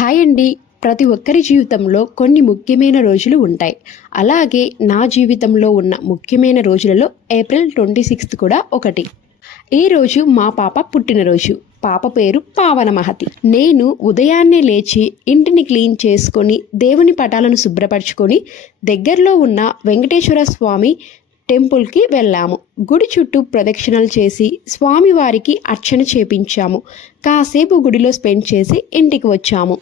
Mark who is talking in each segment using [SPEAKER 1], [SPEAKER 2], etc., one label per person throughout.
[SPEAKER 1] Hi అండి ప్రతి ఒక్కరి జీవితంలో కొన్ని ముఖ్యమైన రోజులు ఉంటాయి. అలాగే నా జీవితంలో ఉన్న ముఖ్యమైన రోజులలో ఏప్రిల్ ట్వంటీ సిక్స్త్ కూడా ఒకటి. ఈ రోజు? మా పాప పుట్టినరోజు. పాప పేరు పావన మహతి నేను ఉదయాన్నే లేచి ఇంటిని క్లీన్ చేసుకొని దేవుని పటాలను శుభ్రపరచుకొని దగ్గరలో ఉన్న వెంకటేశ్వర స్వామి టెంపుల్కి వెళ్ళాము. గుడి చుట్టూ ప్రదక్షిణలు చేసి స్వామివారికి అర్చన చేపించాము. కాసేపు గుడిలో స్పెండ్ చేసి ఇంటికి వచ్చాము.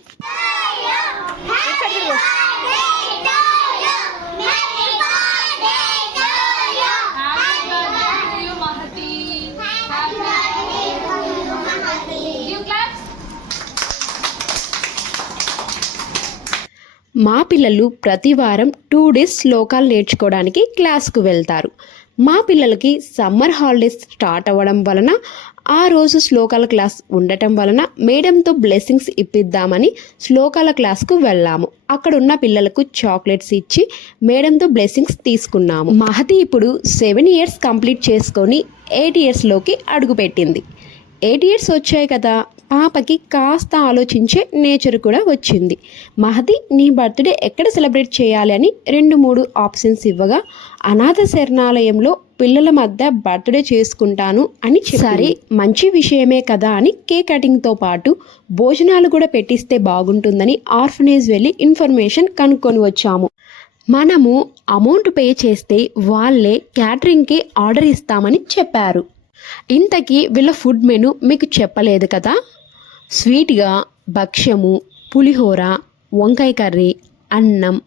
[SPEAKER 1] మా పిల్లలు ప్రతి వారం టూ డేస్ శ్లోకాలు నేర్చుకోవడానికి క్లాస్కు వెళ్తారు. మా పిల్లలకి సమ్మర్ హాలిడేస్ స్టార్ట్ అవ్వడం వలన ఆ రోజు శ్లోకాల క్లాస్ ఉండటం వలన మేడంతో బ్లెస్సింగ్స్ ఇప్పిద్దామని శ్లోకాల క్లాస్కు వెళ్ళాము. అక్కడ ఉన్న పిల్లలకు చాక్లెట్స్ ఇచ్చి మేడంతో బ్లెస్సింగ్స్ తీసుకున్నాము. మహతి ఇప్పుడు సెవెన్ ఇయర్స్ కంప్లీట్ చేసుకొని ఎయిట్ ఇయర్స్లోకి అడుగుపెట్టింది. ఎయిట్ ఇయర్స్ వచ్చాయి కదా. పాపకి కాస్త ఆలోచించే నేచర్ కూడా వచ్చింది. మహది నీ బర్త్డే ఎక్కడ సెలబ్రేట్ చేయాలి అని రెండు మూడు ఆప్షన్స్ ఇవ్వగా అనాథ శరణాలయంలో పిల్లల మధ్య బర్త్డే చేసుకుంటాను అని సరే మంచి విషయమే కదా అని కేక్ కటింగ్తో పాటు భోజనాలు కూడా పెట్టిస్తే బాగుంటుందని ఆర్ఫనేజ్ వెళ్ళి ఇన్ఫర్మేషన్ కనుక్కొని వచ్చాము. మనము అమౌంట్ పే చేస్తే వాళ్ళే క్యాటరింగ్కి ఆర్డర్ ఇస్తామని చెప్పారు. ఇంతకీ వీళ్ళ ఫుడ్ మెను మీకు చెప్పలేదు కదా? స్వీట్గా భక్ష్యము పులిహోర వంకాయ కర్రీ అన్నం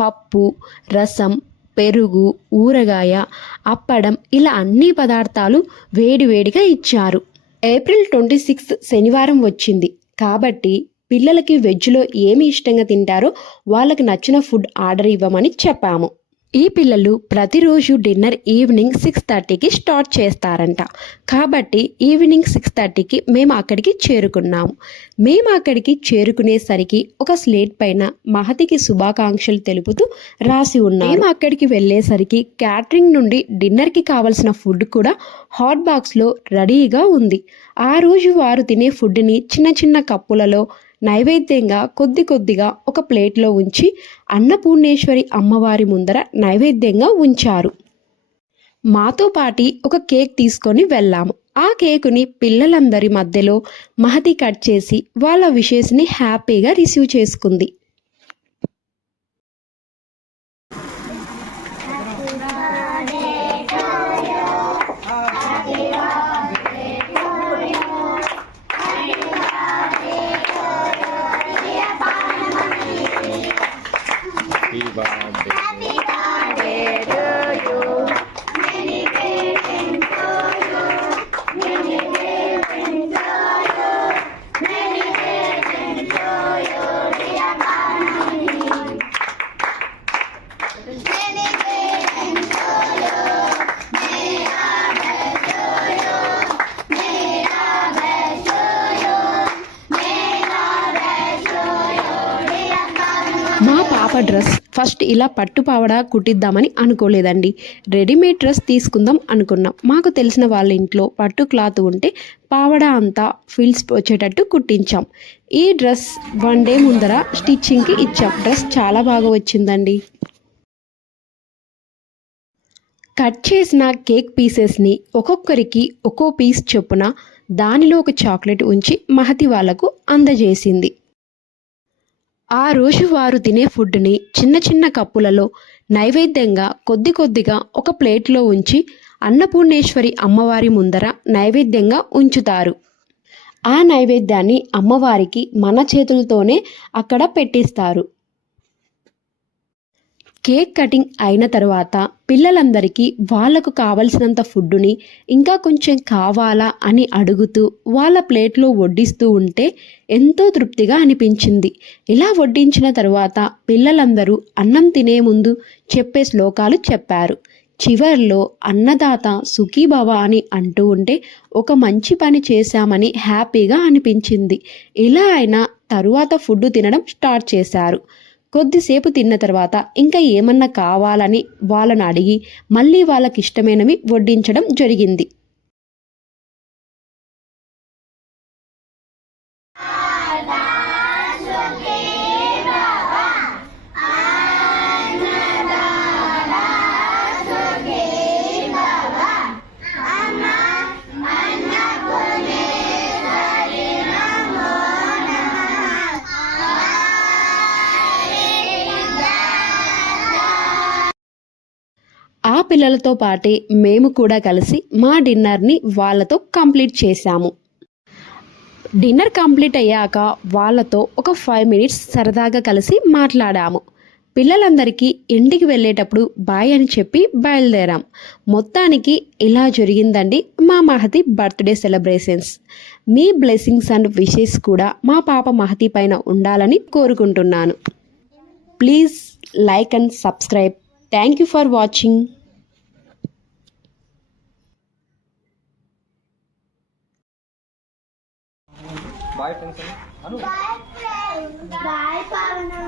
[SPEAKER 1] పప్పు రసం పెరుగు ఊరగాయ అప్పడం ఇలా అన్ని పదార్థాలు వేడివేడిగా ఇచ్చారు. ఏప్రిల్ ట్వంటీ సిక్స్త్ శనివారం వచ్చింది. కాబట్టి పిల్లలకి వెజ్లో ఏమి ఇష్టంగా తింటారో వాళ్ళకి నచ్చిన ఫుడ్ ఆర్డర్ ఇవ్వమని చెప్పాము. ఈ పిల్లలు ప్రతిరోజు డిన్నర్ ఈవినింగ్ సిక్స్ థర్టీకి స్టార్ట్ చేస్తారంట. కాబట్టి ఈవినింగ్ సిక్స్ థర్టీకి మేము అక్కడికి చేరుకున్నాము. మేము అక్కడికి చేరుకునేసరికి ఒక స్లేట్ పైన మహతికి శుభాకాంక్షలు తెలుపుతూ రాసి ఉన్నాం మేము అక్కడికి వెళ్ళేసరికి క్యాటరింగ్ నుండి డిన్నర్కి కావలసిన ఫుడ్ కూడా హాట్ బాక్స్లో రెడీగా ఉంది. ఆ రోజు వారు తినే ఫుడ్ని చిన్న చిన్న కప్పులలో నైవేద్యంగా కొద్ది కొద్దిగా ఒక ప్లేట్లో ఉంచి అన్నపూర్ణేశ్వరి అమ్మవారి ముందర నైవేద్యంగా ఉంచారు. మాతో పాటి ఒక కేక్ తీసుకొని వెళ్ళాము. ఆ కేకుని పిల్లలందరి మధ్యలో మహతి కట్ చేసి వాళ్ళ విషెస్ని హ్యాపీగా రిసీవ్ చేసుకుంది.
[SPEAKER 2] Happy birthday
[SPEAKER 1] పాప డ్రెస్ ఫస్ట్ ఇలా పట్టు పావడ కుట్టిద్దామని అనుకోలేదండి. రెడీమేడ్ డ్రెస్ తీసుకుందాం అనుకున్నాం. మాకు తెలిసిన వాళ్ళ ఇంట్లో పట్టు క్లాత్ ఉంటే పావడ అంతా ఫీల్స్ వచ్చేటట్టు కుట్టించాం. ఈ డ్రెస్ వన్ డే ముందర స్టిచ్చింగ్కి ఇచ్చాం. డ్రెస్ చాలా బాగా వచ్చిందండి. కట్ చేసిన కేక్ పీసెస్ని ఒక్కొక్కరికి ఒక్కో పీస్ చొప్పున దానిలో ఒక చాక్లెట్ ఉంచి మహతి వాళ్ళకు అందజేసింది. ఆ రోజు వారు తినే ఫుడ్ని చిన్న చిన్న కప్పులలో నైవేద్యంగా కొద్ది కొద్దిగా ఒక ప్లేట్లో ఉంచి అన్నపూర్ణేశ్వరి అమ్మవారి ముందర నైవేద్యంగా ఉంచుతారు. ఆ నైవేద్యాన్ని అమ్మవారికి మన చేతులతోనే అక్కడ పెట్టిస్తారు. కేక్ కటింగ్ అయిన తర్వాత పిల్లలందరికీ వాళ్ళకు కావలసినంత ఫుడ్డుని ఇంకా కొంచెం కావాలా అని అడుగుతూ వాళ్ళ ప్లేట్లో వడ్డిస్తూ ఉంటే ఎంతో తృప్తిగా అనిపించింది. ఇలా వడ్డించిన తర్వాత పిల్లలందరూ అన్నం తినే ముందు చెప్పే శ్లోకాలు చెప్పారు. చివర్లో అన్నదాత సుఖీభవ అని అంటూ ఉంటే ఒక మంచి పని చేశామని హ్యాపీగా అనిపించింది. ఇలా అయినా తరువాత ఫుడ్ తినడం స్టార్ట్ చేశారు. కొద్దిసేపు తిన్న తర్వాత ఇంకా ఏమన్నా కావాలని వాళ్ళని అడిగి మళ్ళీ వాళ్ళకి ఇష్టమైనవి వడ్డించడం జరిగింది. పిల్లలతో పాటే మేము కూడా కలిసి మా డిన్నర్ని వాళ్ళతో కంప్లీట్ చేశాము. డిన్నర్ కంప్లీట్ అయ్యాక వాళ్ళతో ఒక ఫైవ్ మినిట్స్ సరదాగా కలిసి మాట్లాడాము. పిల్లలందరికీ ఇంటికి వెళ్ళేటప్పుడు బాయ్ అని చెప్పి బయలుదేరాం. మొత్తానికి ఇలా జరిగిందండి మా మహతి బర్త్డే సెలబ్రేషన్స్. మీ బ్లెస్సింగ్స్ అండ్ విషెస్ కూడా మా పాప మహతి పైన ఉండాలని కోరుకుంటున్నాను. Please like and subscribe. Thank you for watching.
[SPEAKER 2] Bye friends Anu
[SPEAKER 3] Bye, Pavana.